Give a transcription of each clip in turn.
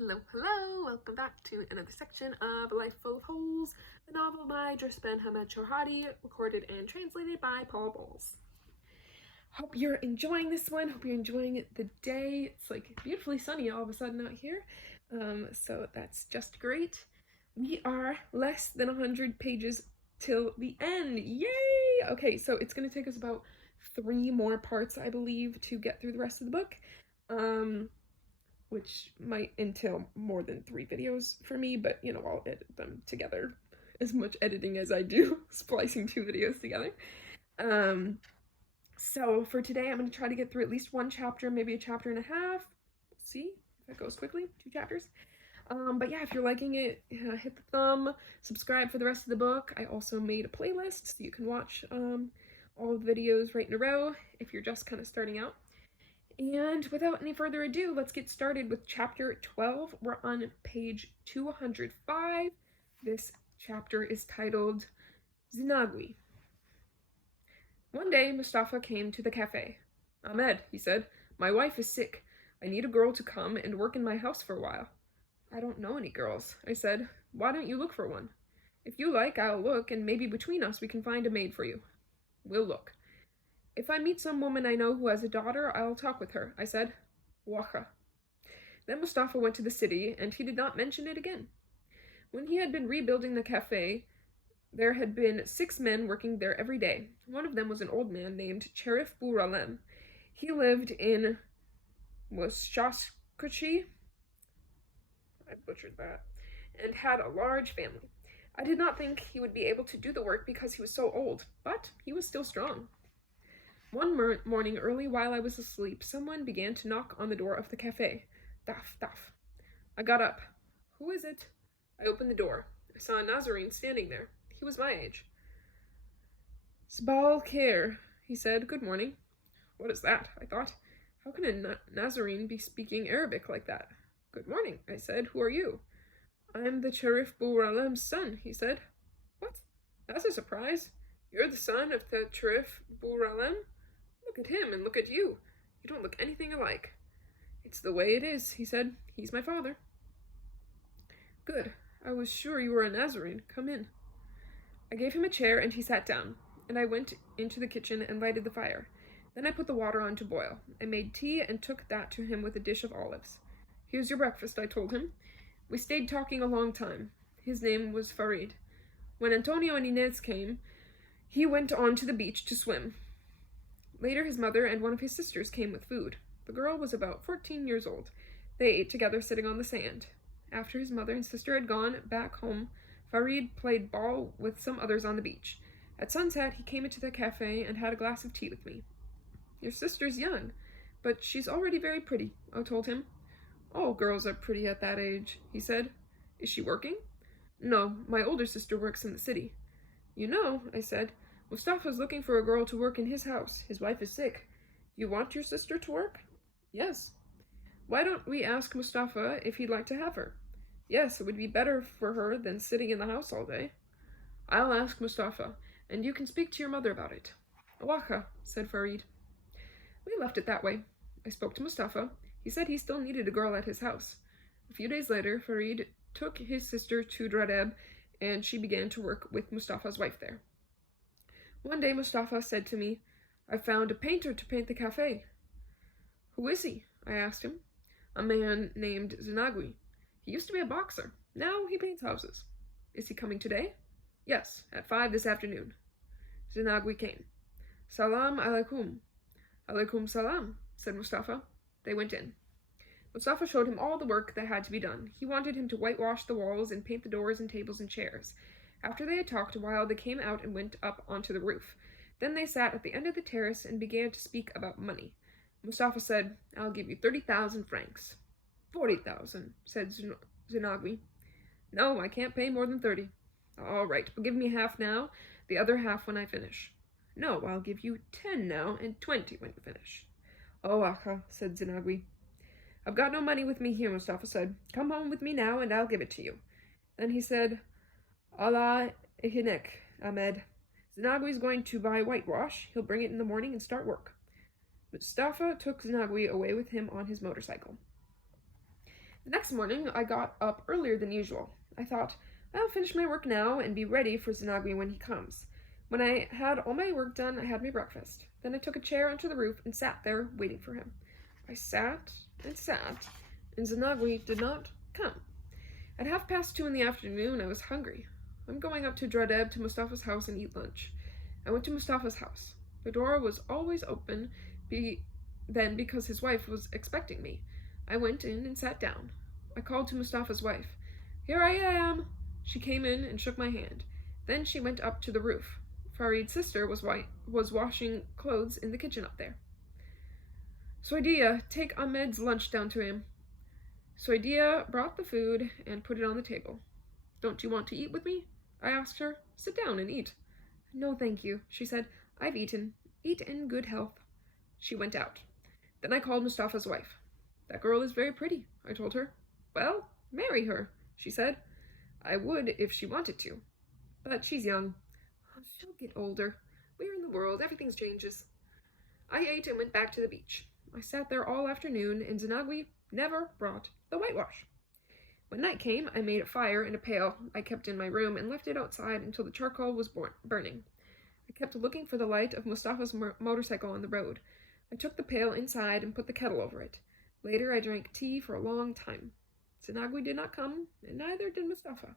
Hello, welcome back to another section of A Life Full of Holes, the novel by Drusben Hamed Chorhadi, recorded and translated by Paul Bowles. Hope you're enjoying this one. Hope you're enjoying the day. It's like beautifully sunny all of a sudden out here, so that's just great. We are less than 100 pages till the end. Yay! Okay, so it's going to take us about 3 more parts, I believe, to get through the rest of the book. Which might entail more than 3 videos for me, but you know, I'll edit them together. As much editing as I do splicing 2 videos together. So for today, I'm going to try to get through at least 1 chapter, maybe a chapter and a half. Let's see if that goes quickly. 2 chapters. But yeah, if you're liking it, hit the thumb, subscribe for the rest of the book. I also made a playlist so you can watch all the videos right in a row if you're just kind of starting out. And without any further ado, let's get started with chapter 12. We're on page 205. This chapter is titled Zinagui. One day, Mustafa came to the cafe. "Ahmed," he said, "my wife is sick. I need a girl to come and work in my house for a while." "I don't know any girls," I said. "Why don't you look for one?" "If you like, I'll look, and maybe between us we can find a maid for you." "We'll look." "If I meet some woman I know who has a daughter, I'll talk with her," I said. Wacha. Then Mustafa went to the city, and he did not mention it again. When he had been rebuilding the cafe, there had been 6 men working there every day. One of them was an old man named Cherif Buralem. He lived in Mushashkuchi, I butchered that, and had a large family. I did not think he would be able to do the work because he was so old, but he was still strong. One morning early while I was asleep, someone began to knock on the door of the cafe. Daf, daf. I got up. "Who is it?" I opened the door. I saw a Nazarene standing there. He was my age. "Sbal Khair," he said. "Good morning." What is that? I thought. How can a Nazarene be speaking Arabic like that? "Good morning," I said. "Who are you?" "I'm the Cherif Buralem's son," he said. "What? That's a surprise. You're the son of the Cherif Buralem? Look at him and look at you. You don't look anything alike." "It's the way it is," he said. "He's my father." "Good. I was sure you were a Nazarene. Come in." I gave him a chair and he sat down, and I went into the kitchen and lighted the fire. Then I put the water on to boil. I made tea and took that to him with a dish of olives. "Here's your breakfast," I told him. We stayed talking a long time. His name was Farid. When Antonio and Inez came, he went on to the beach to swim. Later, his mother and one of his sisters came with food. The girl was about 14 years old. They ate together sitting on the sand. After his mother and sister had gone back home, Farid played ball with some others on the beach. At sunset, he came into the cafe and had a glass of tea with me. "Your sister's young, but she's already very pretty," I told him. "All girls are pretty at that age," he said. "Is she working?" "No, my older sister works in the city." "You know," I said, "Mustafa's looking for a girl to work in his house. His wife is sick. Do you want your sister to work?" "Yes." "Why don't we ask Mustafa if he'd like to have her?" "Yes, it would be better for her than sitting in the house all day." "I'll ask Mustafa, and you can speak to your mother about it." "Wacha," said Farid. We left it that way. I spoke to Mustafa. He said he still needed a girl at his house. A few days later, Farid took his sister to Dradeb, and she began to work with Mustafa's wife there. One day Mustafa said to me, "I've found a painter to paint the cafe." "Who is he?" I asked him. "A man named Zinagui. He used to be a boxer. Now he paints houses." "Is he coming today?" "Yes, at 5 this afternoon." Zinagui came. "Salam alaikum." "Alaikum salam," said Mustafa. They went in. Mustafa showed him all the work that had to be done. He wanted him to whitewash the walls and paint the doors and tables and chairs. After they had talked a while, they came out and went up onto the roof. Then they sat at the end of the terrace and began to speak about money. Mustafa said, "I'll give you 30,000 francs. 40,000, said Zinagui. "No, I can't pay more than 30. "All right, but give me half now, the other half when I finish." "No, I'll give you 10 now and 20 when you finish." "Oh, Acha," said Zinagui. "I've got no money with me here," Mustafa said. "Come home with me now and I'll give it to you." Then he said, "Allah ihinek, Ahmed. Zinagui's going to buy whitewash. He'll bring it in the morning and start work." Mustafa took Zinagui away with him on his motorcycle. The next morning I got up earlier than usual. I thought, I'll finish my work now and be ready for Zanagui when he comes. When I had all my work done, I had my breakfast. Then I took a chair onto the roof and sat there waiting for him. I sat, and Zanagui did not come. At 2:30 in the afternoon, I was hungry. I'm going up to Dradeb to Mustafa's house and eat lunch. I went to Mustafa's house. The door was always open then because his wife was expecting me. I went in and sat down. I called to Mustafa's wife. Here I am! She came in and shook my hand. Then she went up to the roof. Farid's sister was washing clothes in the kitchen up there. Soidia, take Ahmed's lunch down to him. Soidia brought the food and put it on the table. Don't you want to eat with me? I asked her. Sit down and eat. No, thank you, she said. I've eaten. Eat in good health. She went out. Then I called Mustafa's wife. That girl is very pretty, I told her. Well, marry her, she said. I would if she wanted to. But she's young. She'll get older. We're in the world. Everything changes. I ate and went back to the beach. I sat there all afternoon, and Zanagui never brought the whitewash. When night came, I made a fire in a pail I kept in my room and left it outside until the charcoal was burning. I kept looking for the light of Mustafa's motorcycle on the road. I took the pail inside and put the kettle over it. Later, I drank tea for a long time. Zanagui did not come, and neither did Mustafa.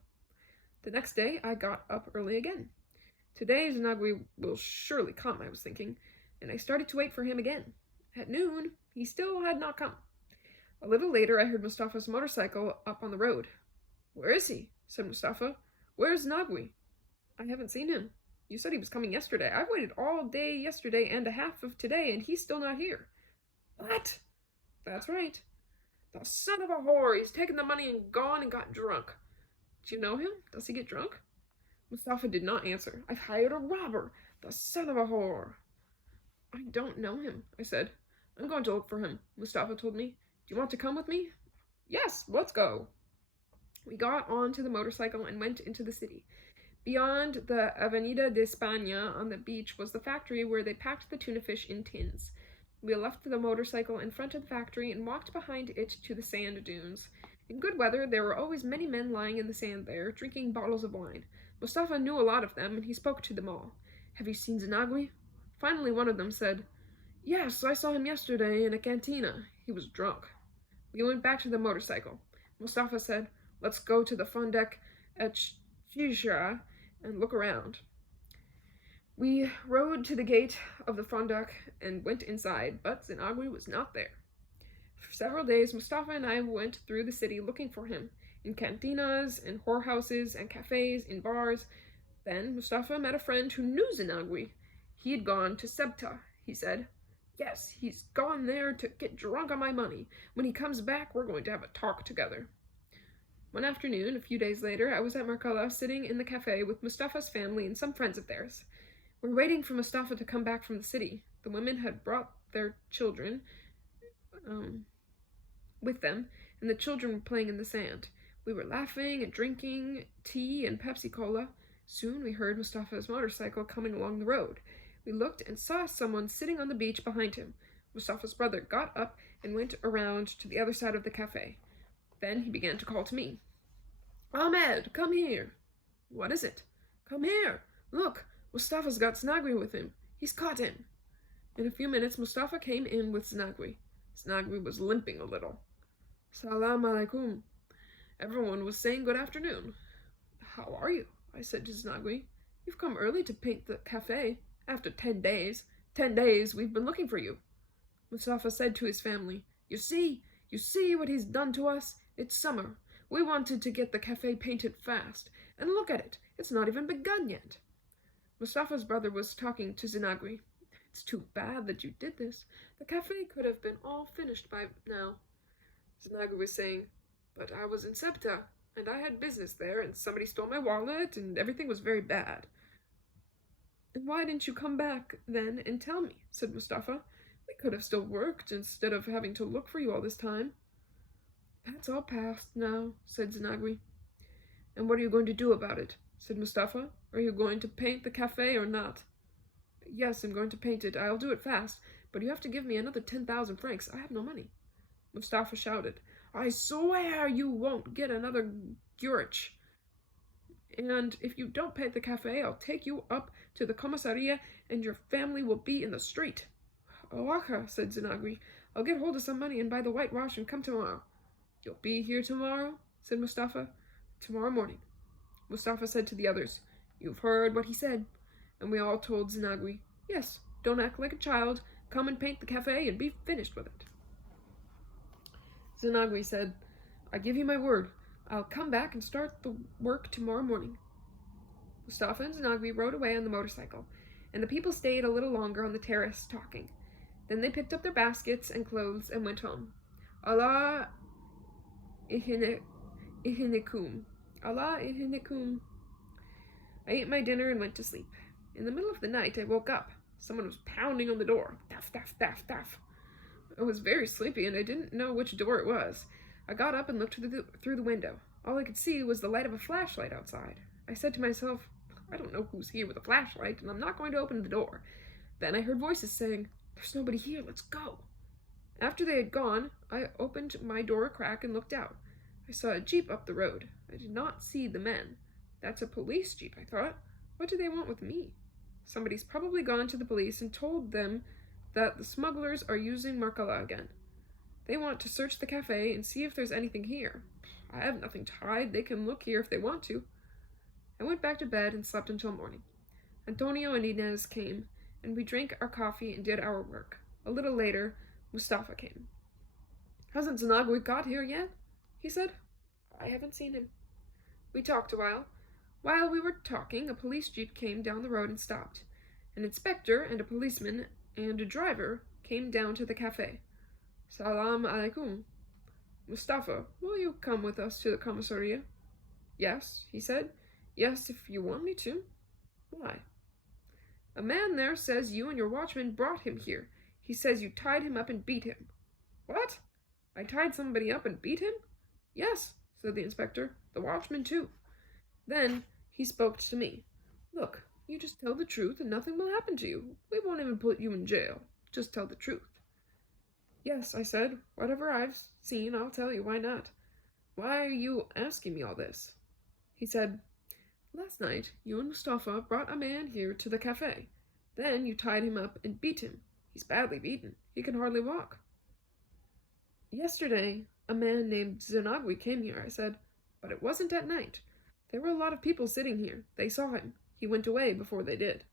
The next day, I got up early again. Today, Zanagui will surely come, I was thinking, and I started to wait for him again. At noon, he still had not come. A little later, I heard Mustafa's motorcycle up on the road. Where is he? Said Mustafa. Where's Zanagui? I haven't seen him. You said he was coming yesterday. I've waited all day yesterday and a half of today, and he's still not here. What? That's right. The son of a whore. He's taken the money and gone and got drunk. Do you know him? Does he get drunk? Mustafa did not answer. I've hired a robber. The son of a whore. I don't know him, I said. I'm going to look for him, Mustafa told me. Do you want to come with me? Yes, let's go. We got onto the motorcycle and went into the city. Beyond the Avenida de España on the beach was the factory where they packed the tuna fish in tins. We left the motorcycle in front of the factory and walked behind it to the sand dunes. In good weather, there were always many men lying in the sand there, drinking bottles of wine. Mustafa knew a lot of them, and he spoke to them all. Have you seen Zanagui? Finally, one of them said, Yes, I saw him yesterday in a cantina. He was drunk. We went back to the motorcycle. Mustafa said, Let's go to the Fondek at Shisha and look around. We rode to the gate of the Fondek and went inside, but Zanagui was not there. For several days, Mustafa and I went through the city looking for him, in cantinas, in whorehouses, and cafes, in bars. Then Mustafa met a friend who knew Zanagui. He had gone to Sebta, he said. Yes, he's gone there to get drunk on my money. When he comes back, we're going to have a talk together. One afternoon, a few days later, I was at Markala, sitting in the cafe with Mustafa's family and some friends of theirs. We're waiting for Mustafa to come back from the city. The women had brought their children with them, and the children were playing in the sand. We were laughing and drinking tea and Pepsi Cola. Soon we heard Mustafa's motorcycle coming along the road. We looked and saw someone sitting on the beach behind him. Mustafa's brother got up and went around to the other side of the cafe. Then he began to call to me. Ahmed, come here. What is it? Come here. Look, Mustafa's got Zanagui with him. He's caught him. In a few minutes, Mustafa came in with Zanagui. Zanagui was limping a little. Salam alaikum. Everyone was saying good afternoon. How are you? I said to Zanagui. You've come early to paint the cafe. After 10 days. 10 days we've been looking for you. Mustafa said to his family, You see what he's done to us? It's summer. We wanted to get the cafe painted fast. And look at it. It's not even begun yet. Mustafa's brother was talking to Zanagui. It's too bad that you did this. The cafe could have been all finished by now. Zanagui was saying, But I was in Septa, and I had business there, and somebody stole my wallet, and everything was very bad. And why didn't you come back then and tell me? Said Mustafa. We could have still worked instead of having to look for you all this time. That's all past now, said Zanagui. And what are you going to do about it? Said Mustafa. Are you going to paint the cafe or not? Yes, I'm going to paint it. I'll do it fast, but you have to give me another 10,000 francs. I have no money. Mustafa shouted, I swear you won't get another Gurich. And if you don't pay at the cafe, I'll take you up to the commissariat and your family will be in the street. Oacha, said Zinagri. I'll get hold of some money and buy the whitewash and come tomorrow. You'll be here tomorrow? Said Mustafa. Tomorrow morning. Mustafa said to the others, You've heard what he said. And we all told Zinagri, Yes, don't act like a child. Come and paint the cafe and be finished with it. Zinagri said, I give you my word. I'll come back and start the work tomorrow morning. Mustafa and Zinagri rode away on the motorcycle, and the people stayed a little longer on the terrace talking. Then they picked up their baskets and clothes and went home. Allah ihinikum. Allah ihinikum. I ate my dinner and went to sleep. In the middle of the night, I woke up. Someone was pounding on the door. Taf, taf, taf, taf. I was very sleepy, and I didn't know which door it was. I got up and looked through the window. All I could see was the light of a flashlight outside. I said to myself, I don't know who's here with a flashlight, and I'm not going to open the door. Then I heard voices saying, There's nobody here, let's go. After they had gone, I opened my door a crack and looked out. I saw a jeep up the road. I did not see the men. That's a police jeep, I thought. What do they want with me? Somebody's probably gone to the police and told them that the smugglers are using Markala again. They want to search the cafe and see if there's anything here. I have nothing to hide. They can look here if they want to. I went back to bed and slept until morning. Antonio and Inez came, and we drank our coffee and did our work. A little later, Mustafa came. Hasn't Zinagri got here yet? He said. I haven't seen him. We talked a while. While we were talking, a police jeep came down the road and stopped. An inspector and a policeman and a driver came down to the cafe. Salam alaikum. Mustafa, will you come with us to the commissariat? Yes, he said. Yes, if you want me to. Why? A man there says you and your watchman brought him here. He says you tied him up and beat him. What? I tied somebody up and beat him? Yes, said the inspector. The watchman too. Then he spoke to me. Look, you just tell the truth and nothing will happen to you. We won't even put you in jail. Just tell the truth. Yes, I said. Whatever I've seen, I'll tell you. Why not? Why are you asking me all this? He said, Last night, you and Mustafa brought a man here to the cafe. Then you tied him up and beat him. He's badly beaten. He can hardly walk. Yesterday, a man named Zinagri came here, I said, but it wasn't at night. There were a lot of people sitting here. They saw him. He went away before they did.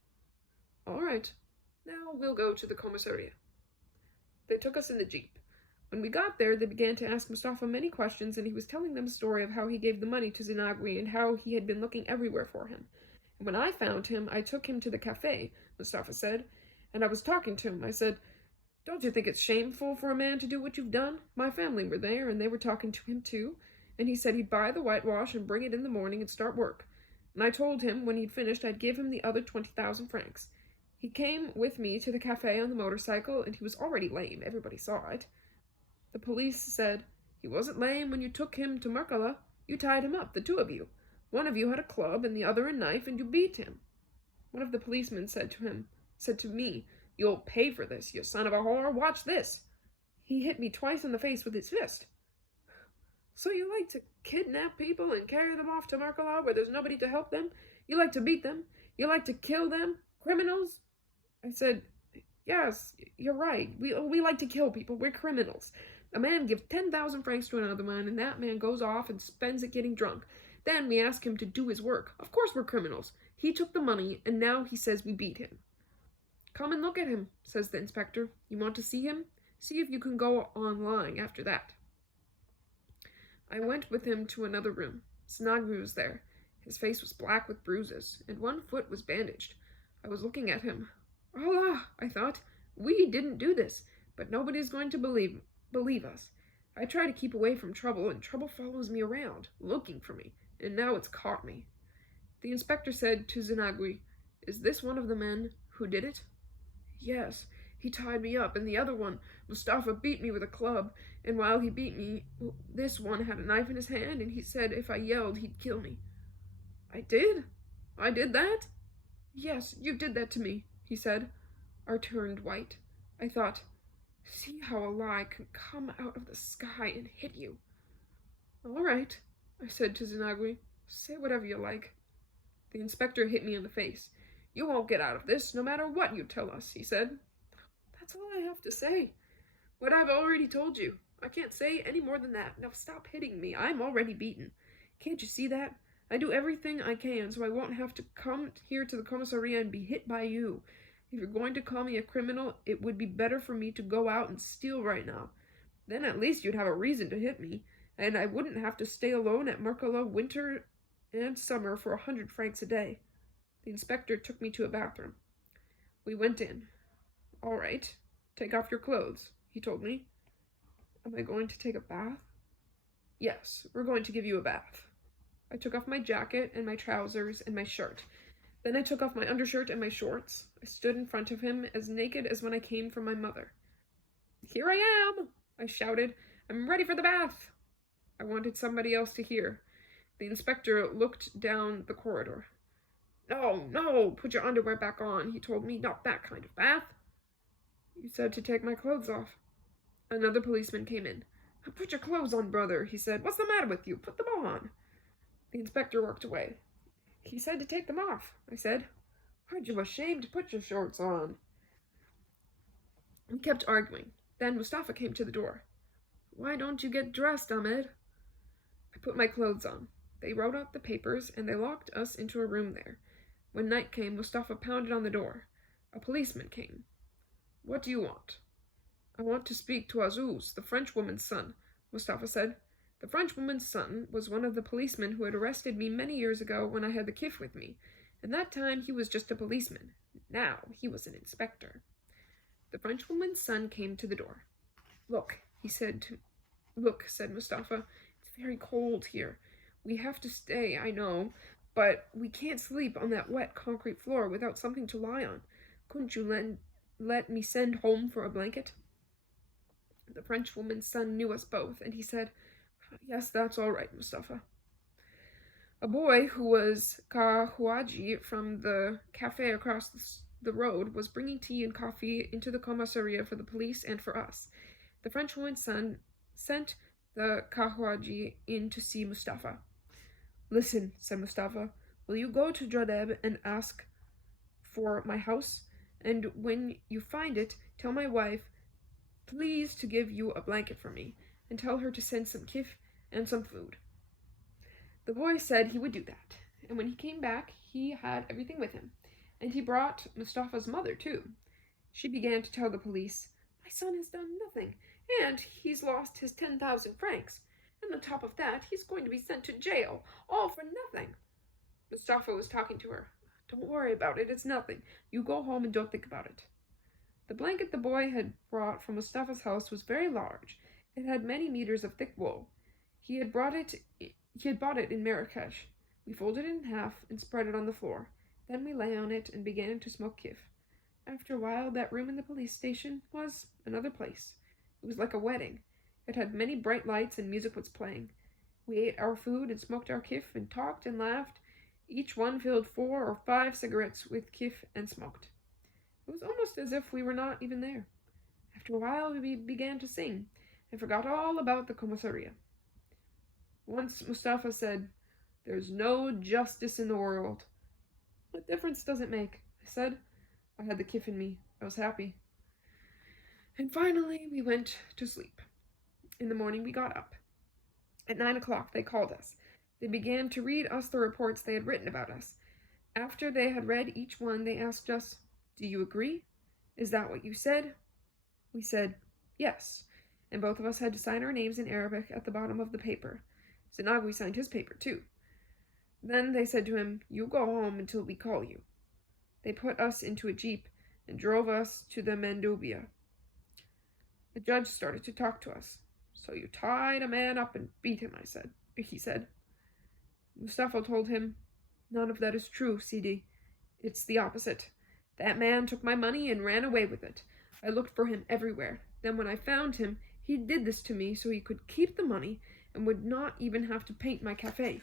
All right. Now we'll go to the commissariat. They took us in the jeep. When we got there, they began to ask Mustafa many questions, and he was telling them a story of how he gave the money to Zinagri and how he had been looking everywhere for him. And when I found him, I took him to the cafe, Mustafa said, and I was talking to him. I said, Don't you think it's shameful for a man to do what you've done? My family were there, and they were talking to him too, and he said he'd buy the whitewash and bring it in the morning and start work. And I told him when he'd finished I'd give him the other 20,000 francs. He came with me to the cafe on the motorcycle, and he was already lame. Everybody saw it. The police said, He wasn't lame when you took him to Merkala. You tied him up, the two of you. One of you had a club and the other a knife, and you beat him. One of the policemen said to me, You'll pay for this, you son of a whore. Watch this. He hit me twice in the face with his fist. So you like to kidnap people and carry them off to Merkala where there's nobody to help them? You like to beat them? You like to kill them? Criminals? I said, Yes, you're right. We like to kill people. We're criminals. A man gives 10,000 francs to another man, and that man goes off and spends it getting drunk. Then we ask him to do his work. Of course we're criminals. He took the money, and now he says we beat him. Come and look at him, says the inspector. You want to see him? See if you can go on lying after that. I went with him to another room. Zinagri was there. His face was black with bruises, and one foot was bandaged. I was looking at him. Allah, I thought, we didn't do this, but nobody's going to believe us. I try to keep away from trouble, and trouble follows me around, looking for me, and now it's caught me. The inspector said to Zinagri, Is this one of the men who did it? Yes, he tied me up, and the other one, Mustafa, beat me with a club, and while he beat me, this one had a knife in his hand, and he said if I yelled, he'd kill me. I did? I did that? Yes, you did that to me, he said. I turned white. I thought, See how a lie can come out of the sky and hit you. All right, I said to Zanagui. Say whatever you like. The inspector hit me in the face. You won't get out of this, no matter what you tell us, he said. That's all I have to say. What I've already told you. I can't say any more than that. Now stop hitting me. I'm already beaten. Can't you see that? I do everything I can so I won't have to come here to the commissariat and be hit by you. If you're going to call me a criminal, it would be better for me to go out and steal right now. Then at least you'd have a reason to hit me, and I wouldn't have to stay alone at Merkala winter and summer for 100 francs a day. The inspector took me to a bathroom. We went in. All right, take off your clothes, he told me. Am I going to take a bath? Yes, we're going to give you a bath. I took off my jacket and my trousers and my shirt. Then I took off my undershirt and my shorts. I stood in front of him as naked as when I came from my mother. Here I am, I shouted. I'm ready for the bath. I wanted somebody else to hear. The inspector looked down the corridor. No, put your underwear back on, he told me. Not that kind of bath. You said to take my clothes off. Another policeman came in. Put your clothes on, brother, he said. What's the matter with you? Put them on. The inspector walked away. He said to take them off, I said. Aren't you ashamed to put your shorts on? We kept arguing. Then Mustafa came to the door. Why don't you get dressed, Ahmed? I put my clothes on. They wrote out the papers, and they locked us into a room there. When night came, Mustafa pounded on the door. A policeman came. What do you want? I want to speak to Azuz, the Frenchwoman's son, Mustafa said. The Frenchwoman's son was one of the policemen who had arrested me many years ago when I had the kif with me, and that time he was just a policeman. Now he was an inspector. The Frenchwoman's son came to the door. Look, said Mustafa. It's very cold here. We have to stay, I know, but we can't sleep on that wet concrete floor without something to lie on. Couldn't you let me send home for a blanket? The Frenchwoman's son knew us both, and he said, Yes, that's all right, Mustafa. A boy who was Kahuaji from the cafe across the road was bringing tea and coffee into the commissariat for the police and for us. The Frenchwoman's son sent the Kahuaji in to see Mustafa. Listen, said Mustafa, will you go to Jadeb and ask for my house? And when you find it, tell my wife, please to give you a blanket for me, and tell her to send some kif and some food. The boy said he would do that, and when he came back, he had everything with him, and he brought Mustafa's mother, too. She began to tell the police, My son has done nothing, and he's lost his 10,000 francs, and on top of that, he's going to be sent to jail, all for nothing. Mustafa was talking to her. Don't worry about it, it's nothing. You go home and don't think about it. The blanket the boy had brought from Mustafa's house was very large. It had many meters of thick wool. He had bought it in Marrakesh. We folded it in half and spread it on the floor. Then we lay on it and began to smoke kif. After a while, that room in the police station was another place. It was like a wedding. It had many bright lights and music was playing. We ate our food and smoked our kif and talked and laughed. Each one filled 4 or 5 cigarettes with kif and smoked. It was almost as if we were not even there. After a while, we began to sing and forgot all about the commissariat. Once Mustafa said, There's no justice in the world. What difference does it make? I said. I had the kif in me. I was happy. And finally, we went to sleep. In the morning, we got up. At 9 o'clock, they called us. They began to read us the reports they had written about us. After they had read each one, they asked us, Do you agree? Is that what you said? We said, Yes, and both of us had to sign our names in Arabic at the bottom of the paper. Zinagui signed his paper, too. Then they said to him, You go home until we call you. They put us into a jeep and drove us to the Mandubia. The judge started to talk to us. So you tied a man up and beat him, he said. Mustafa told him, None of that is true, Sidi. It's the opposite. That man took my money and ran away with it. I looked for him everywhere. Then when I found him, he did this to me so he could keep the money and would not even have to paint my cafe.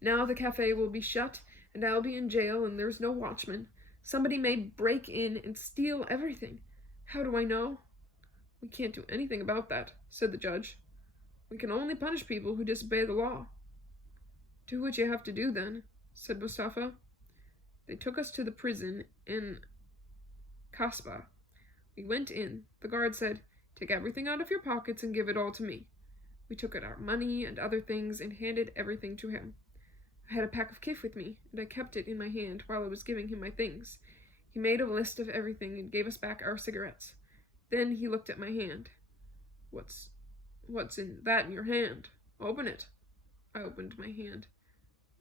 Now the cafe will be shut, and I'll be in jail, and there's no watchman. Somebody may break in and steal everything. How do I know? We can't do anything about that, said the judge. We can only punish people who disobey the law." "Do what you have to do, then," said Mustafa. They took us to the prison in Kasbah. We went in. The guard said, "Take everything out of your pockets and give it all to me." We took out our money and other things and handed everything to him. I had a pack of kif with me, and I kept it in my hand while I was giving him my things. He made a list of everything and gave us back our cigarettes. Then he looked at my hand. What's in your hand? Open it." I opened my hand.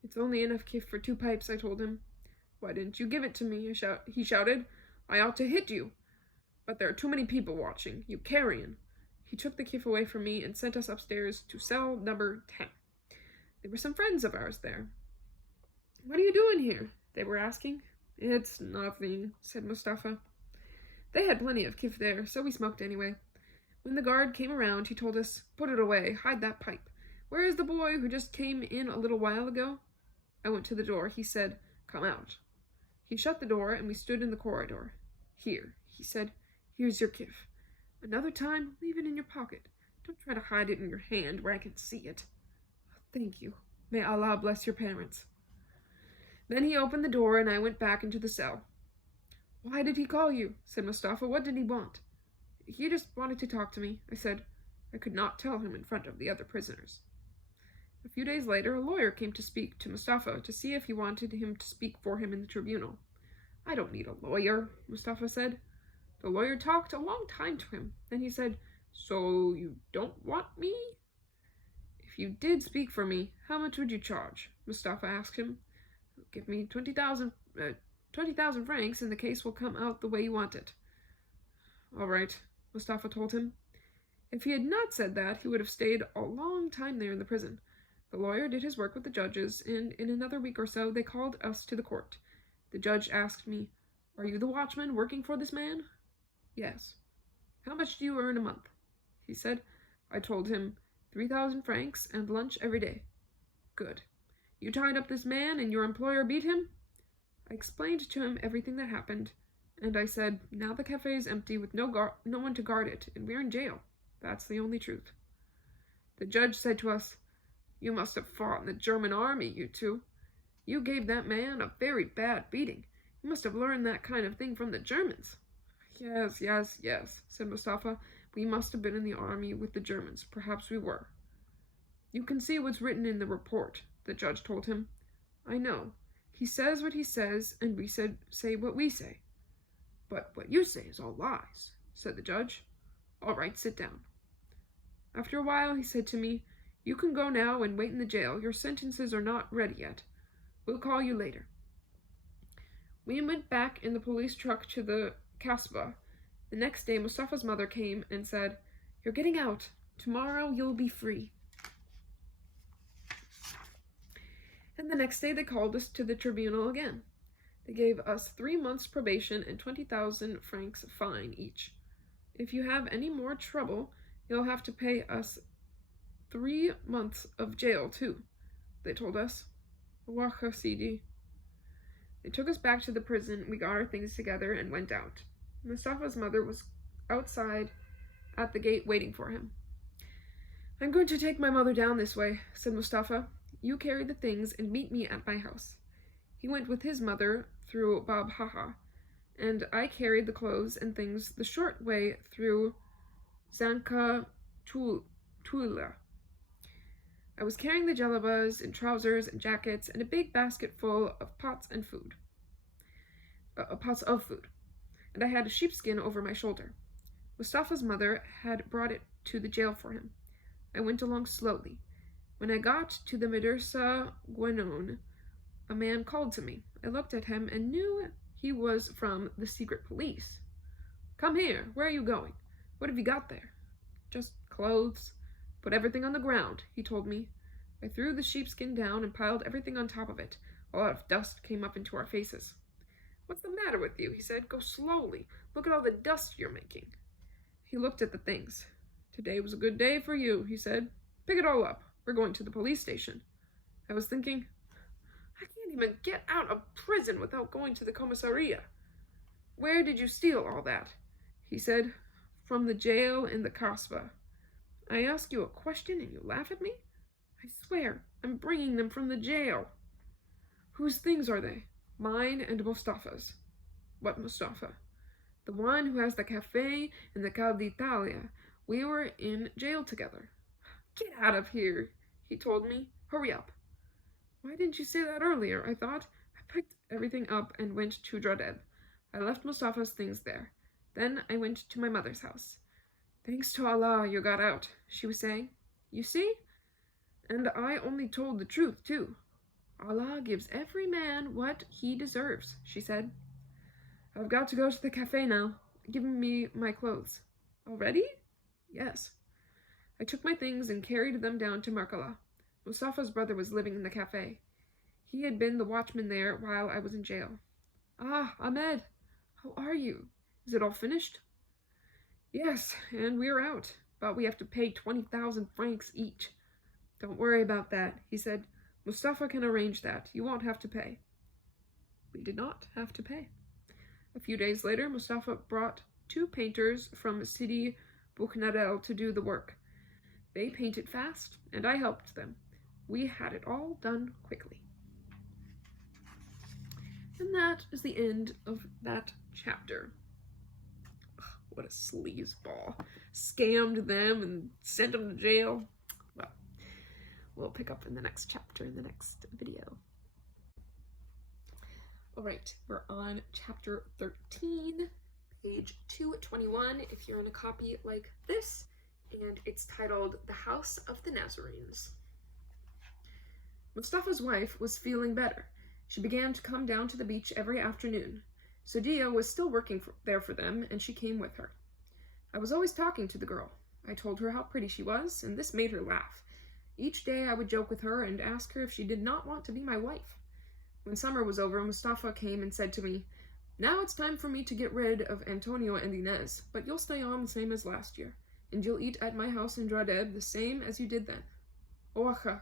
"It's only enough kif for 2 pipes, I told him. "Why didn't you give it to me?" he shouted. "I ought to hit you. But there are too many people watching. You carrion." He took the kif away from me and sent us upstairs to cell number 10. There were some friends of ours there. "What are you doing here?" they were asking. "It's nothing," said Mustafa. They had plenty of kif there, so we smoked anyway. When the guard came around, he told us, "Put it away, hide that pipe. Where is the boy who just came in a little while ago?" I went to the door. He said, "Come out." He shut the door, and we stood in the corridor. "Here," he said, "here's your kif. Another time, leave it in your pocket. Don't try to hide it in your hand where I can see it." "Thank you. May Allah bless your parents." Then he opened the door, and I went back into the cell. "Why did he call you?" said Mustafa. "What did he want?" "He just wanted to talk to me," I said. I could not tell him in front of the other prisoners. A few days later, a lawyer came to speak to Mustafa to see if he wanted him to speak for him in the tribunal. "I don't need a lawyer," Mustafa said. The lawyer talked a long time to him. Then he said, "So you don't want me?" "If you did speak for me, how much would you charge?" Mustafa asked him. "Give me 20,000 francs, and the case will come out the way you want it." "All right," Mustafa told him. If he had not said that, he would have stayed a long time there in the prison. The lawyer did his work with the judges, and in another week or so they called us to the court. The judge asked me, "Are you the watchman working for this man?" "Yes." "How much do you earn a month?" he said. I told him 3,000 francs and lunch every day. "Good. You tied up this man and your employer beat him?" I explained to him everything that happened, and I said, "Now the cafe is empty with no one to guard it, and we're in jail. That's the only truth." The judge said to us, "You must have fought in the German army, you two. You gave that man a very bad beating. You must have learned that kind of thing from the Germans." Yes, said Mustafa. "We must have been in the army with the Germans. Perhaps we were." "You can see what's written in the report," the judge told him. "I know. He says what he says, and we say what we say." "But what you say is all lies," said the judge. "All right, sit down." After a while, he said to me, "You can go now and wait in the jail. Your sentences are not ready yet. We'll call you later." We went back in the police truck to the Kasbah. The next day, Mustafa's mother came and said, "You're getting out. Tomorrow you'll be free." And the next day they called us to the tribunal again. They gave us 3 months probation and 20,000 francs fine each. "If you have any more trouble, you'll have to pay us 3 months of jail too," they told us. Wacha Sidi. They took us back to the prison. We got our things together and went out. Mustafa's mother was outside at the gate waiting for him. "I'm going to take my mother down this way," said Mustafa. "You carry the things and meet me at my house." He went with his mother through Bab Haha, and I carried the clothes and things the short way through Zanka Tula. I was carrying the jalabas and trousers and jackets and a big basket full of pots of food, and I had a sheepskin over my shoulder. Mustafa's mother had brought it to the jail for him. I went along slowly. When I got to the Madrasa Gwenon, a man called to me. I looked at him and knew he was from the secret police. "Come here. Where are you going? What have you got there?" "Just clothes. Put everything on the ground," he told me. I threw the sheepskin down and piled everything on top of it. A lot of dust came up into our faces. "What's the matter with you?" he said. "Go slowly. Look at all the dust you're making." He looked at the things. "Today was a good day for you," he said. "Pick it all up. We're going to the police station." I was thinking, I can't even get out of prison without going to the commissariat. "Where did you steal all that?" he said. "From the jail in the Kasbah." I ask you a question and you laugh at me? I swear, I'm bringing them from the jail. Whose things are they? Mine and Mustafa's. What Mustafa? The one who has the cafe in the Cal d'Italia. We were in jail together. Get out of here, he told me. Hurry up. Why didn't you say that earlier? I thought. I picked everything up and went to Dradeb. I left Mustafa's things there. Then I went to my mother's house. Thanks to Allah you got out, she was saying. You see? And I only told the truth, too. Allah gives every man what he deserves, she said. I've got to go to the cafe now. Give me my clothes. Already? Yes. I took my things and carried them down to Markala. Mustafa's brother was living in the cafe. He had been the watchman there while I was in jail. Ah, Ahmed, how are you? Is it all finished? Yes, and we're out, but we have to pay 20,000 francs each. Don't worry about that, he said. Mustafa can arrange that. You won't have to pay. We did not have to pay. A few days later, Mustafa brought 2 painters from Sidi Bouhnadel to do the work. They painted fast, and I helped them. We had it all done quickly. And that is the end of that chapter. Ugh, what a sleazeball. Scammed them and sent them to jail. Well, we'll pick up in the next chapter in the next video. Alright, we're on chapter 13, page 221, if you're in a copy like this, and it's titled The House of the Nazarenes. Mustafa's wife was feeling better. She began to come down to the beach every afternoon. Sadia was still working there for them, and she came with her. I was always talking to the girl. I told her how pretty she was, and this made her laugh. Each day I would joke with her and ask her if she did not want to be my wife. When summer was over, Mustafa came and said to me, Now it's time for me to get rid of Antonio and Inez, but you'll stay on the same as last year, and you'll eat at my house in Dradeb the same as you did then. Oacha.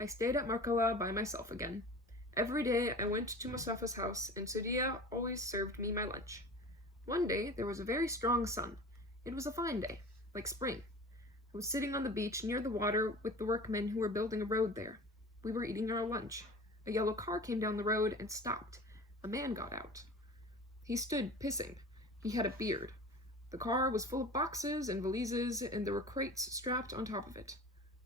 I stayed at Markala by myself again. Every day I went to Mustafa's house, and Sadia always served me my lunch. One day there was a very strong sun. It was a fine day, like spring. I was sitting on the beach near the water with the workmen who were building a road there. We were eating our lunch. A yellow car came down the road and stopped. A man got out. He stood pissing. He had a beard. The car was full of boxes and valises, and there were crates strapped on top of it.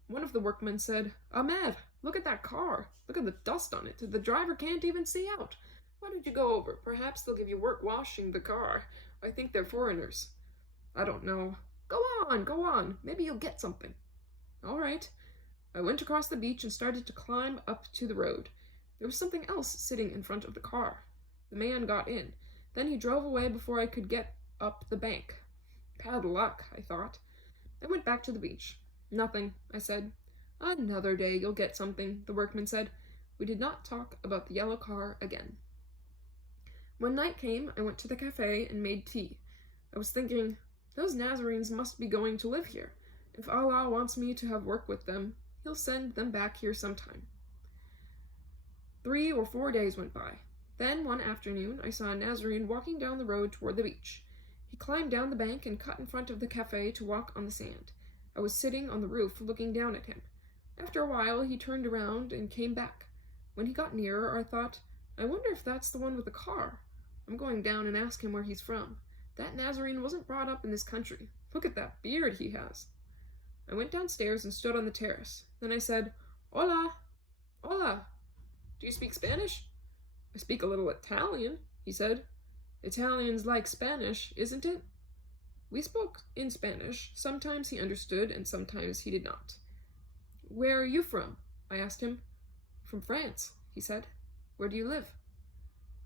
One of the workmen said, Ahmed, look at that car. Look at the dust on it. The driver can't even see out. Why don't you go over? Perhaps they'll give you work washing the car. I think they're foreigners. I don't know. Go on. Maybe you'll get something. All right. I went across the beach and started to climb up to the road. There was something else sitting in front of the car. The man got in. Then he drove away before I could get up the bank. Bad luck, I thought. I went back to the beach. Nothing, I said. Another day you'll get something, the workman said. We did not talk about the yellow car again. When night came, I went to the cafe and made tea. I was thinking, those Nazarenes must be going to live here. If Allah wants me to have work with them, he'll send them back here sometime. 3 or 4 days went by. Then, one afternoon, I saw a Nazarene walking down the road toward the beach. He climbed down the bank and cut in front of the cafe to walk on the sand. I was sitting on the roof looking down at him. After a while, he turned around and came back. When he got nearer, I thought, I wonder if that's the one with the car. I'm going down and ask him where he's from. That Nazarene wasn't brought up in this country. Look at that beard he has. I went downstairs and stood on the terrace. Then I said, Hola! Hola! Do you speak Spanish? I speak a little Italian, he said. Italian's like Spanish, isn't it? We spoke in Spanish. Sometimes he understood and sometimes he did not. Where are you from? I asked him. From France, he said. Where do you live?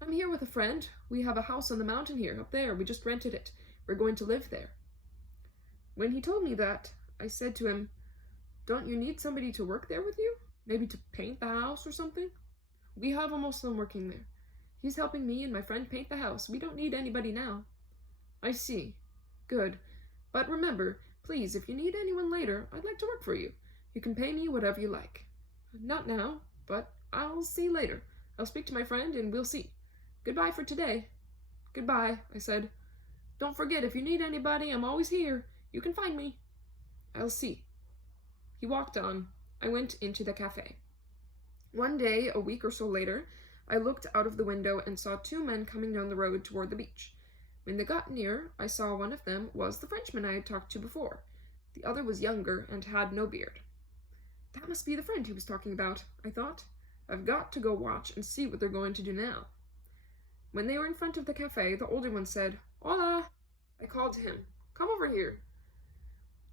I'm here with a friend. We have a house on the mountain here, up there. We just rented it. We're going to live there. When he told me that, I said to him, Don't you need somebody to work there with you? Maybe to paint the house or something? We have a Muslim working there. He's helping me and my friend paint the house. We don't need anybody now. I see. Good. But remember, please, if you need anyone later, I'd like to work for you. You can pay me whatever you like. Not now, but I'll see later. I'll speak to my friend and we'll see. Goodbye for today. Goodbye, I said. Don't forget, if you need anybody, I'm always here. You can find me. I'll see." He walked on. I went into the cafe. One day, a week or so later, I looked out of the window and saw two men coming down the road toward the beach. When they got near, I saw one of them was the Frenchman I had talked to before. The other was younger and had no beard. That must be the friend he was talking about, I thought. I've got to go watch and see what they're going to do now. When they were in front of the cafe, the older one said, "Hola!" I called to him, "Come over here."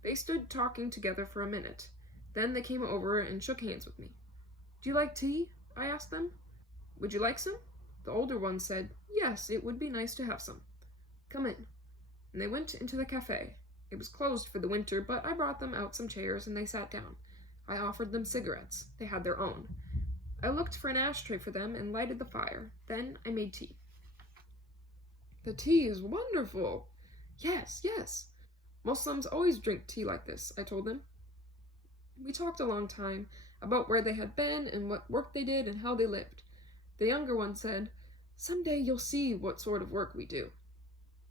They stood talking together for a minute. Then they came over and shook hands with me. "Do you like tea?" I asked them. "Would you like some?" The older one said, "Yes, it would be nice to have some." "Come in." And they went into the cafe. It was closed for the winter, but I brought them out some chairs and they sat down. I offered them cigarettes. They had their own. I looked for an ashtray for them and lighted the fire. Then I made tea. "The tea is wonderful." Yes. Muslims always drink tea like this," I told them. We talked a long time about where they had been and what work they did and how they lived. The younger one said, "Someday you'll see what sort of work we do."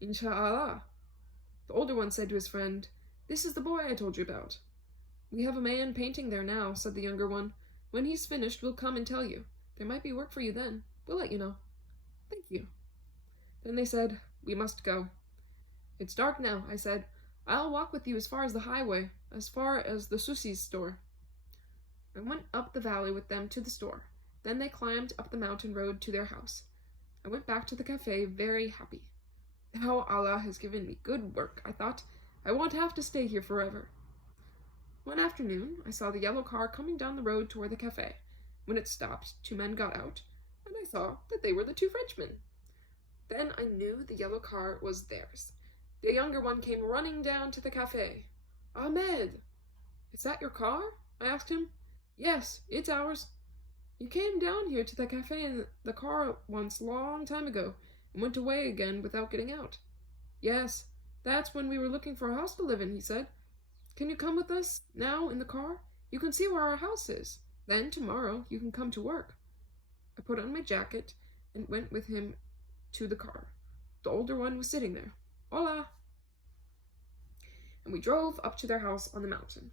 "Inshallah." The older one said to his friend, "This is the boy I told you about." "We have a man painting there now," said the younger one. "When he's finished, we'll come and tell you. There might be work for you then. We'll let you know." "Thank you." Then they said, "We must go." "It's dark now," I said. "I'll walk with you as far as the highway, as far as the Susi's store." I went up the valley with them to the store. Then they climbed up the mountain road to their house. I went back to the cafe very happy. Now Allah has given me good work, I thought. I won't have to stay here forever. One afternoon, I saw the yellow car coming down the road toward the cafe. When it stopped, two men got out, and I saw that they were the two Frenchmen. Then I knew the yellow car was theirs. The younger one came running down to the cafe. "Ahmed!" "Is that your car?" I asked him. "Yes, it's ours. You came down here to the cafe in the car once long time ago, and went away again without getting out." "Yes, that's when we were looking for a house to live in," he said. "Can you come with us now in the car? You can see where our house is. Then tomorrow you can come to work." I put on my jacket and went with him to the car. The older one was sitting there. "Hola!" And we drove up to their house on the mountain.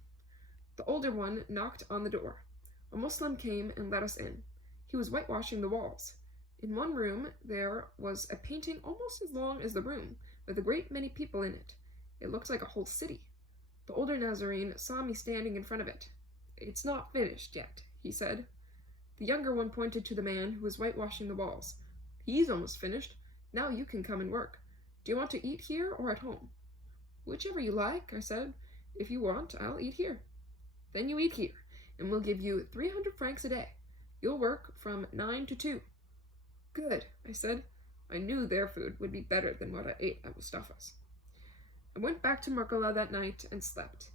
The older one knocked on the door. A Muslim came and let us in. He was whitewashing the walls. In one room there was a painting almost as long as the room, with a great many people in it. It looked like a whole city. The older Nazarene saw me standing in front of it. "It's not finished yet," he said. The younger one pointed to the man who was whitewashing the walls. "He's almost finished. Now you can come and work. Do you want to eat here or at home?" "Whichever you like," I said. "If you want, I'll eat here." "Then you eat here, and we'll give you 300 francs a day. You'll work from 9 to 2. "Good," I said. I knew their food would be better than what I ate at Mustafa's. I went back to Merkala that night and slept.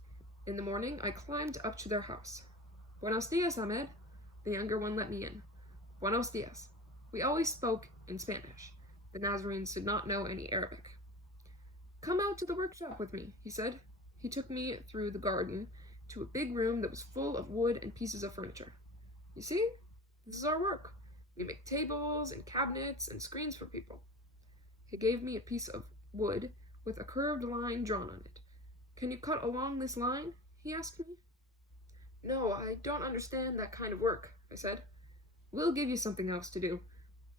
In the morning, I climbed up to their house. "Buenos dias, Ahmed." The younger one let me in. "Buenos dias." We always spoke in Spanish. The Nazarenes did not know any Arabic. "Come out to the workshop with me," he said. He took me through the garden to a big room that was full of wood and pieces of furniture. "You see, this is our work. We make tables and cabinets and screens for people." He gave me a piece of wood with a curved line drawn on it. "Can you cut along this line?" he asked me. "No, I don't understand that kind of work," I said. "We'll give you something else to do."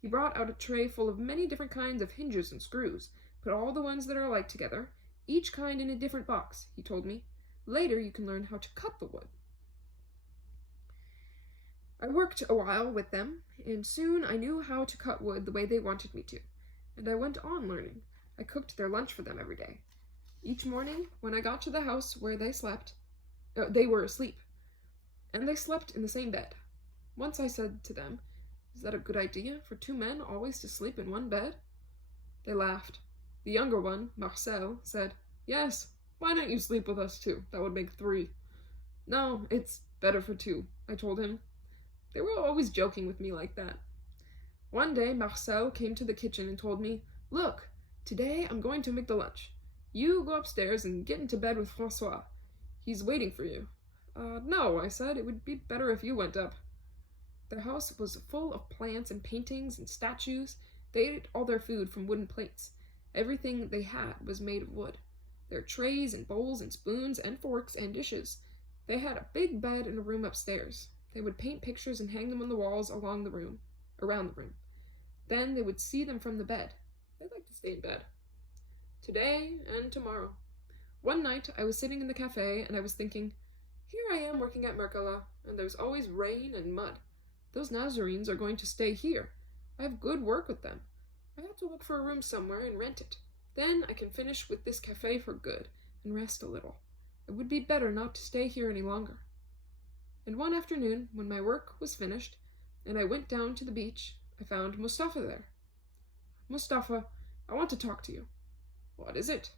He brought out a tray full of many different kinds of hinges and screws. "Put all the ones that are alike together, each kind in a different box," he told me. "Later you can learn how to cut the wood." I worked a while with them, and soon I knew how to cut wood the way they wanted me to, and I went on learning. I cooked their lunch for them every day. Each morning, when I got to the house where they slept, they were asleep, and they slept in the same bed. Once I said to them, "Is that a good idea for two men always to sleep in one bed?" They laughed. The younger one, Marcel, said, "Yes, why don't you sleep with us too? That would make 3. "No, it's better for 2, I told him. They were always joking with me like that. One day Marcel came to the kitchen and told me, "Look, today I'm going to make the lunch. You go upstairs and get into bed with Francois. He's waiting for you." No, I said, "it would be better if you went up." Their house was full of plants and paintings and statues. They ate all their food from wooden plates. Everything they had was made of wood. Their trays and bowls and spoons and forks and dishes. They had a big bed in a room upstairs. They would paint pictures and hang them on the walls around the room. Then they would see them from the bed. They liked to stay in bed. Today and tomorrow. One night I was sitting in the cafe and I was thinking, here I am working at Merkala, and there's always rain and mud. Those Nazarenes are going to stay here. I have good work with them. I have to look for a room somewhere and rent it. Then I can finish with this cafe for good and rest a little. It would be better not to stay here any longer. And one afternoon, when my work was finished, and I went down to the beach, I found Mustafa there. Mustafa, I want to talk to you. What is it?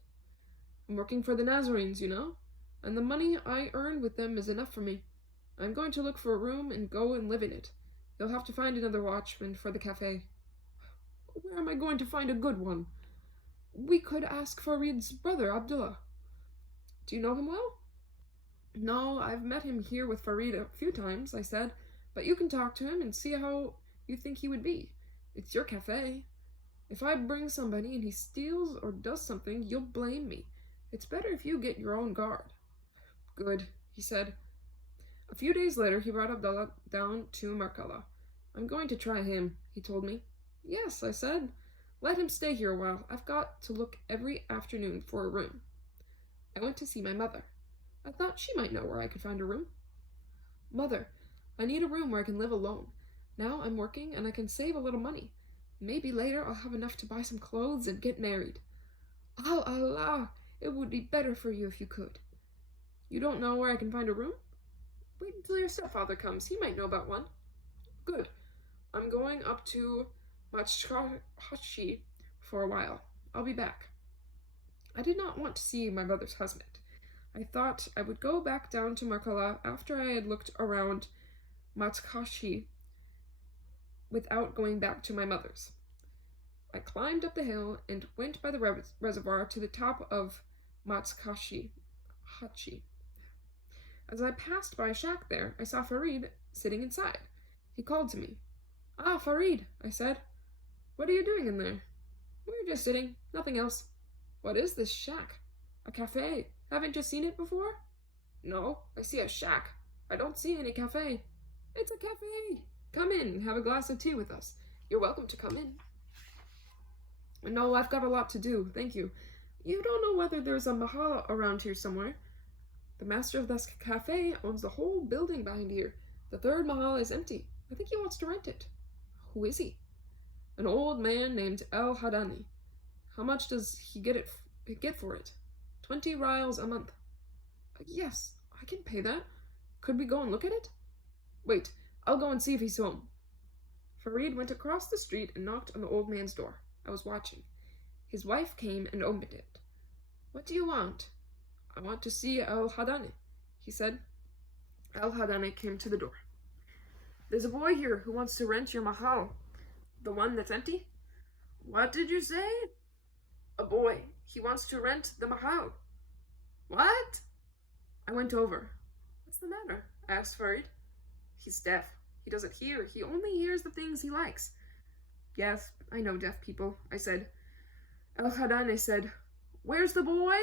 I'm working for the Nazarenes, you know, and the money I earn with them is enough for me. I'm going to look for a room and go and live in it. You'll have to find another watchman for the cafe. Where am I going to find a good one? We could ask Farid's brother, Abdullah. Do you know him well? No, I've met him here with Farid a few times, I said, but you can talk to him and see how you think he would be. It's your cafe. If I bring somebody and he steals or does something, you'll blame me. It's better if you get your own guard. Good, he said. A few days later, he brought Abdullah down to Merkala. I'm going to try him, he told me. Yes, I said. Let him stay here a while. I've got to look every afternoon for a room. I went to see my mother. I thought she might know where I could find a room. Mother, I need a room where I can live alone. Now I'm working and I can save a little money. Maybe later I'll have enough to buy some clothes and get married. Oh, Allah, it would be better for you if you could. You don't know where I can find a room? Wait until your stepfather comes. He might know about one. Good. I'm going up to Machkashi for a while. I'll be back. I did not want to see my mother's husband. I thought I would go back down to Merkala after I had looked around Machkashi without going back to my mother's. I climbed up the hill and went by the reservoir to the top of Machkashi. As I passed by a shack there, I saw Farid sitting inside. He called to me. Ah, Farid, I said. What are you doing in there? We're just sitting, nothing else. What is this shack? A cafe. Haven't you seen it before? No, I see a shack. I don't see any cafe. It's a cafe. Come in and have a glass of tea with us. You're welcome to come in. No, I've got a lot to do, thank you. You don't know whether there's a mahal around here somewhere. The master of this cafe owns the whole building behind here. The third mahal is empty. I think he wants to rent it. Who is he? An old man named El Hadani. How much does he get for it? 20 rials a month. Yes, I can pay that. Could we go and look at it? Wait, I'll go and see if he's home. Farid went across the street and knocked on the old man's door. I was watching. His wife came and opened it. What do you want? I want to see El Hadani, he said. El Hadani came to the door. There's a boy here who wants to rent your mahal. The one that's empty? What did you say? A boy. He wants to rent the mahal. What? I went over. What's the matter? Asked Farid. He's deaf. He doesn't hear. He only hears the things he likes. Yes, I know deaf people, I said. El Hadane said, Where's the boy?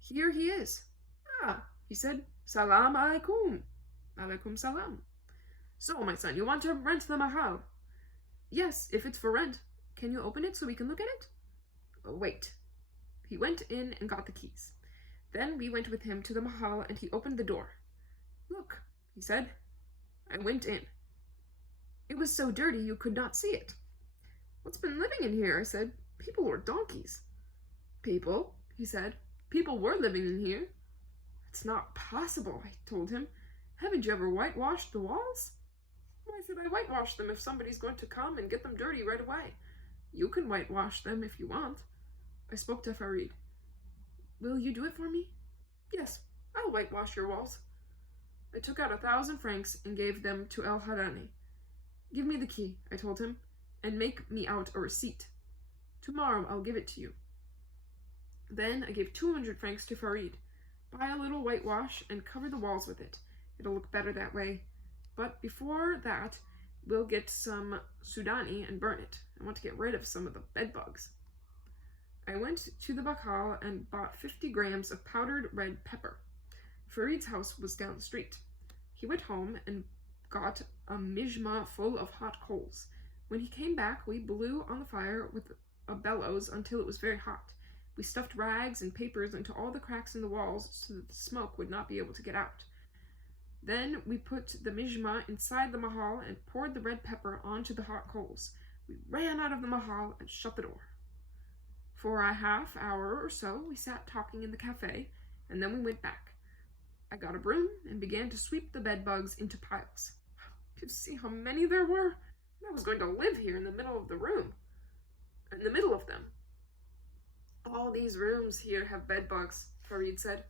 Here he is. Ah, he said, Salam alaikum. Alaikum salam. So, my son, you want to rent the mahal? Yes, if it's for rent. Can you open it so we can look at it? Wait. He went in and got the keys. Then we went with him to the mahal and he opened the door. Look, he said. I went in. It was so dirty you could not see it. What's been living in here? I said. People or donkeys? People, he said. People were living in here. It's not possible, I told him. Haven't you ever whitewashed the walls? Why should I whitewash them if somebody's going to come and get them dirty right away? You can whitewash them if you want. I spoke to Farid. Will you do it for me? Yes, I'll whitewash your walls. I took out 1,000 francs and gave them to El Harani. Give me the key, I told him, and make me out a receipt. Tomorrow I'll give it to you. Then I gave 200 francs to Farid. Buy a little whitewash and cover the walls with it. It'll look better that way. But before that, we'll get some Sudani and burn it. I want to get rid of some of the bed bugs. I went to the bacal and bought 50 grams of powdered red pepper. Farid's house was down the street. He went home and got a mijma full of hot coals. When he came back, we blew on the fire with a bellows until it was very hot. We stuffed rags and papers into all the cracks in the walls so that the smoke would not be able to get out. Then we put the mijma inside the mahal and poured the red pepper onto the hot coals. We ran out of the mahal and shut the door. For a half hour or so, we sat talking in the cafe, and then we went back. I got a broom and began to sweep the bedbugs into piles. You see how many there were? I was going to live here in the middle of the room. In the middle of them. All these rooms here have bedbugs, Farid said.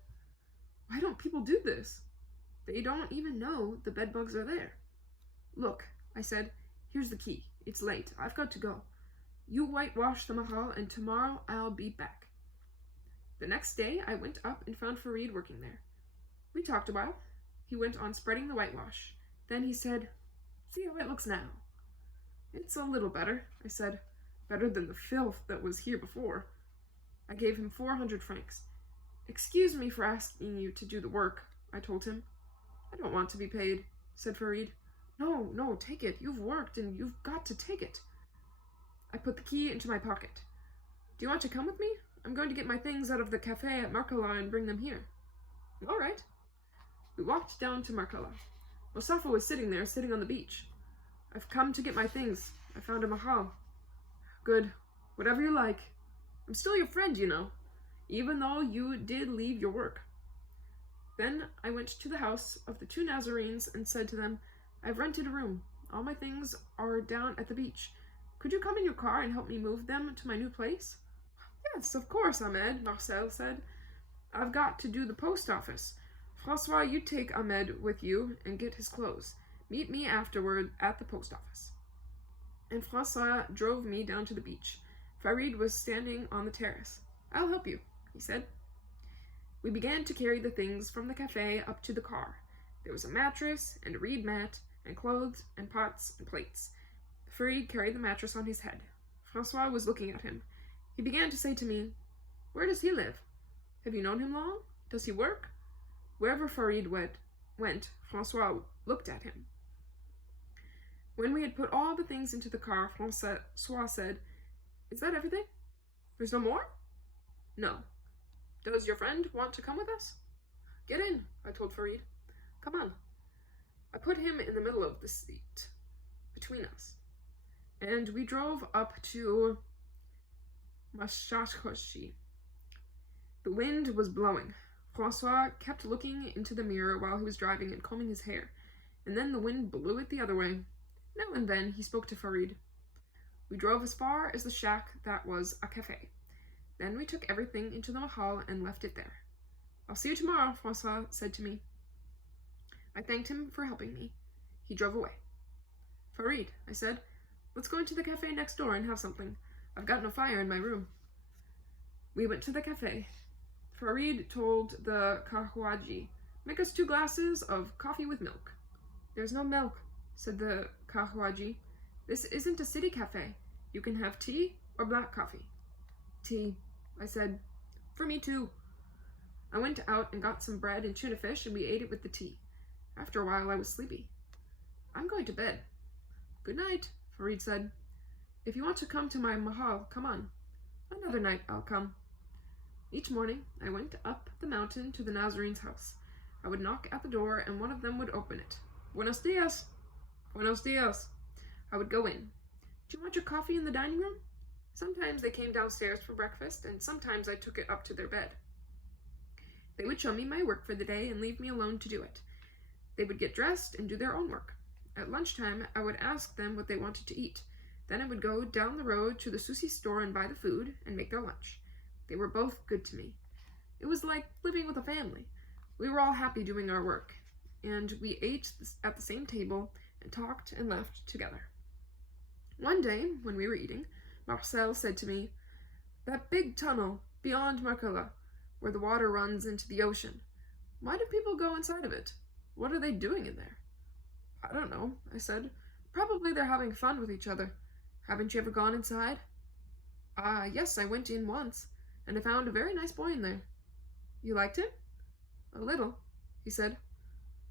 Why don't people do this? They don't even know the bedbugs are there. Look, I said, here's the key. It's late. I've got to go. You whitewash the mahal, and tomorrow I'll be back. The next day, I went up and found Farid working there. We talked a while. He went on spreading the whitewash. Then he said, see how it looks now. It's a little better, I said. Better than the filth that was here before. I gave him 400 francs. Excuse me for asking you to do the work, I told him. I don't want to be paid, said Farid. No, take it. You've worked and you've got to take it. I put the key into my pocket. Do you want to come with me? I'm going to get my things out of the cafe at Markala and bring them here. All right. We walked down to Markala. Mustafa was sitting on the beach. I've come to get my things. I found a mahal. Good. Whatever you like. I'm still your friend, you know, even though you did leave your work. Then I went to the house of the 2 Nazarenes and said to them, I've rented a room. All my things are down at the beach. Could you come in your car and help me move them to my new place? Yes, of course, Ahmed, Marcel said. I've got to do the post office. Francois, you take Ahmed with you and get his clothes. Meet me afterward at the post office. And Francois drove me down to the beach. Farid was standing on the terrace. I'll help you, he said. We began to carry the things from the cafe up to the car. There was a mattress and a reed mat and clothes and pots and plates. Farid carried the mattress on his head. Francois was looking at him. He began to say to me, Where does he live? Have you known him long? Does he work? Wherever Farid went, Francois looked at him. When we had put all the things into the car, Francois said, Is that everything? There's no more? No. Does your friend want to come with us? Get in, I told Farid. Come on. I put him in the middle of the seat, between us, and we drove up to Mashashkoshi. The wind was blowing. Francois kept looking into the mirror while he was driving and combing his hair, and then the wind blew it the other way. Now and then he spoke to Farid. We drove as far as the shack that was a cafe. Then we took everything into the mahal and left it there. I'll see you tomorrow, Francois said to me. I thanked him for helping me. He drove away. Farid, I said, let's go into the cafe next door and have something. I've got no fire in my room. We went to the cafe. Farid told the kahwaji, make us 2 glasses of coffee with milk. There's no milk, said the kahwaji. This isn't a city cafe. You can have tea or black coffee. Tea, I said. For me too. I went out and got some bread and tuna fish and we ate it with the tea. After a while I was sleepy. I'm going to bed. Good night, Farid said. If you want to come to my mahal, come on. Another night I'll come. Each morning I went up the mountain to the Nazarenes' house. I would knock at the door and one of them would open it. Buenos dias. Buenos dias. I would go in. Do you want your coffee in the dining room? Sometimes they came downstairs for breakfast, and sometimes I took it up to their bed. They would show me my work for the day and leave me alone to do it. They would get dressed and do their own work. At lunchtime, I would ask them what they wanted to eat. Then I would go down the road to the sushi store and buy the food and make their lunch. They were both good to me. It was like living with a family. We were all happy doing our work, and we ate at the same table and talked and laughed together. One day, when we were eating, Marcel said to me, that big tunnel beyond Markala, where the water runs into the ocean, why do people go inside of it? What are they doing in there? I don't know, I said. Probably they're having fun with each other. Haven't you ever gone inside? Yes, I went in once, and I found a very nice boy in there. You liked him? A little, he said.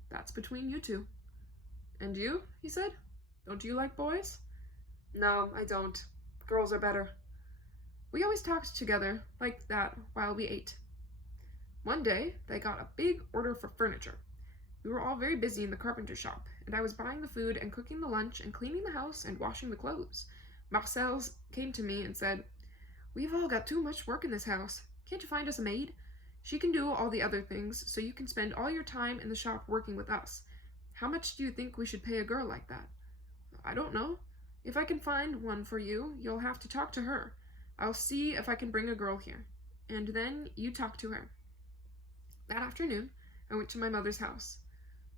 That's between you two. And you? He said. Don't you like boys? No, I don't. Girls are better. We always talked together like that while we ate. One day, they got a big order for furniture. We were all very busy in the carpenter shop, and I was buying the food and cooking the lunch and cleaning the house and washing the clothes. Marcel came to me and said, "We've all got too much work in this house. Can't you find us a maid? She can do all the other things, so you can spend all your time in the shop working with us. How much do you think we should pay a girl like that?" "I don't know. If I can find one for you, you'll have to talk to her. I'll see if I can bring a girl here. And then you talk to her." That afternoon, I went to my mother's house.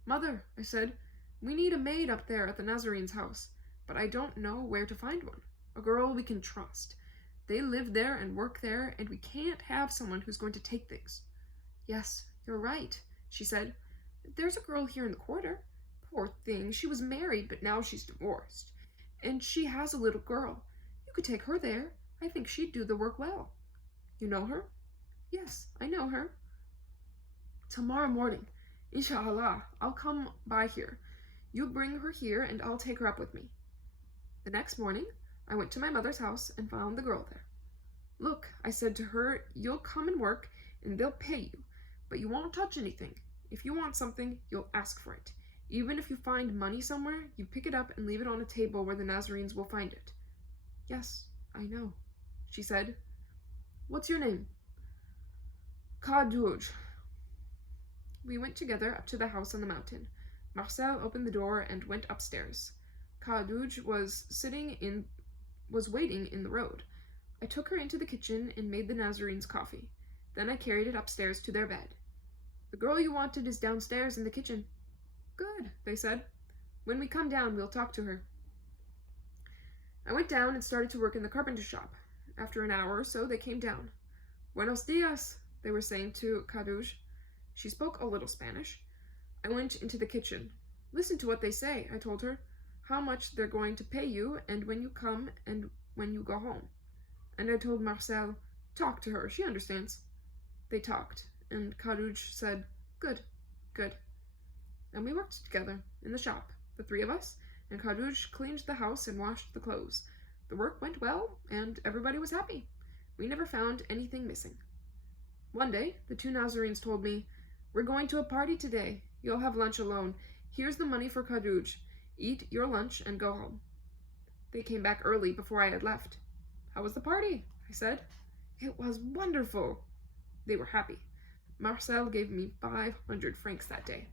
"Mother," I said, "we need a maid up there at the Nazarenes' house, but I don't know where to find one. A girl we can trust. They live there and work there, and we can't have someone who's going to take things." "Yes, you're right," she said. "There's a girl here in the quarter. Poor thing, she was married, but now she's divorced. And she has a little girl. You could take her there. I think she'd do the work well." "You know her?" "Yes, I know her." "Tomorrow morning, inshallah, I'll come by here. You bring her here, and I'll take her up with me." The next morning, I went to my mother's house and found the girl there. "Look," I said to her, "you'll come and work, and they'll pay you, but you won't touch anything. If you want something, you'll ask for it. Even if you find money somewhere, you pick it up and leave it on a table where the Nazarenes will find it." "Yes, I know," she said. "What's your name?" "Kadouj." We went together up to the house on the mountain. Marcel opened the door and went upstairs. Kadouj was waiting in the road. I took her into the kitchen and made the Nazarenes coffee. Then I carried it upstairs to their bed. "The girl you wanted is downstairs in the kitchen." "Good," they said. "When we come down, we'll talk to her." I went down and started to work in the carpenter shop. After an hour or so, they came down. "Buenos dias," they were saying to Kadouj. She spoke a little Spanish. I went into the kitchen. "Listen to what they say," I told her. "How much they're going to pay you, and when you come, and when you go home." And I told Marcel, "Talk to her, she understands." They talked, and Kadouj said, "Good, good." And we worked together in the shop, the three of us, and Kadouj cleaned the house and washed the clothes. The work went well, and everybody was happy. We never found anything missing. One day, the two Nazarenes told me, "We're going to a party today. You'll have lunch alone. Here's the money for Kadouj. Eat your lunch and go home." They came back early before I had left. "How was the party?" I said. "It was wonderful." They were happy. Marcel gave me 500 francs that day.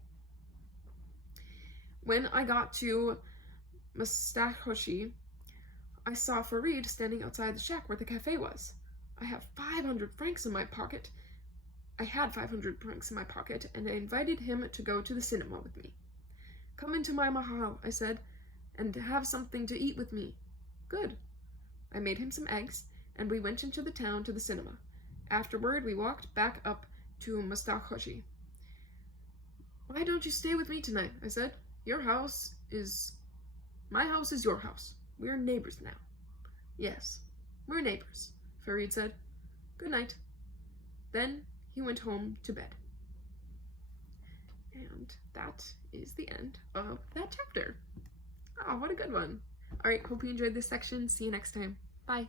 When I got to Mustachoshi, I saw Farid standing outside the shack where the cafe was. I had 500 francs in my pocket, and I invited him to go to the cinema with me. "Come into my mahal," I said, "and have something to eat with me." "Good." I made him some eggs, and we went into the town to the cinema. Afterward, we walked back up to Mustachoshi. "Why don't you stay with me tonight?" I said. My house is your house. We're neighbors now." "Yes, we're neighbors," Farid said. "Good night." Then he went home to bed. And that is the end of that chapter. Oh, what a good one. All right, hope you enjoyed this section. See you next time. Bye.